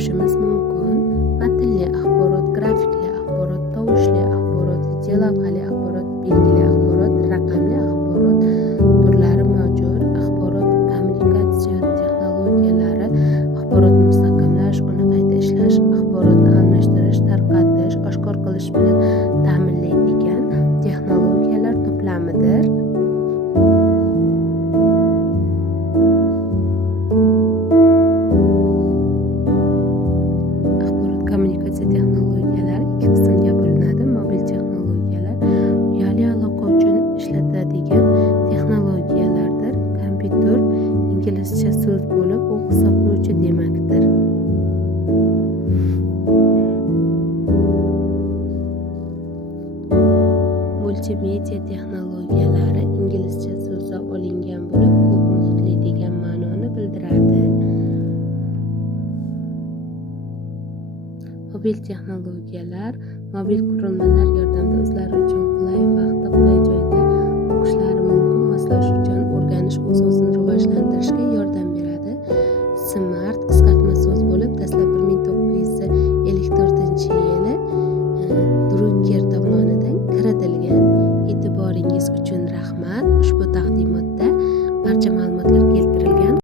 ko'rishimiz mumkin. Matnli axborot, grafikli axborot, tovushli axborot, videolavhali axborot, belgili axborot, raqamli axborot turlari mavjud. Axborot kommunikatsiya texnologiyalari axborotni mustahkamlash, uni qayta ishlash, axborotni almashtirish, tarqatish, oshkor qilish bilan ta'minlaydigan texnologiyalar to'plamidir. Axborot kommunikatsiya texnologiyalari ikki qismga bo'linadi. Mobil texnologiyalar uyali aloqa uchun ishlatiladigan texnologiyalardir. Kompyuter inglizcha so'z bo'lib, u hisoblovchi demakdir. Multimedia texnologiyalari inglizcha so'zdan olingan bo'lib, ko'p muhitli degan ma'noni bildiradi. Mobil texnologiyalar mobil qurilmalar yordamida o'zlari uchun qulay vaqtda, qulay joyda o'qishlari mumkin, moslashuv uchun o'rganish, o'z-o'zini rivojlantirishga yordam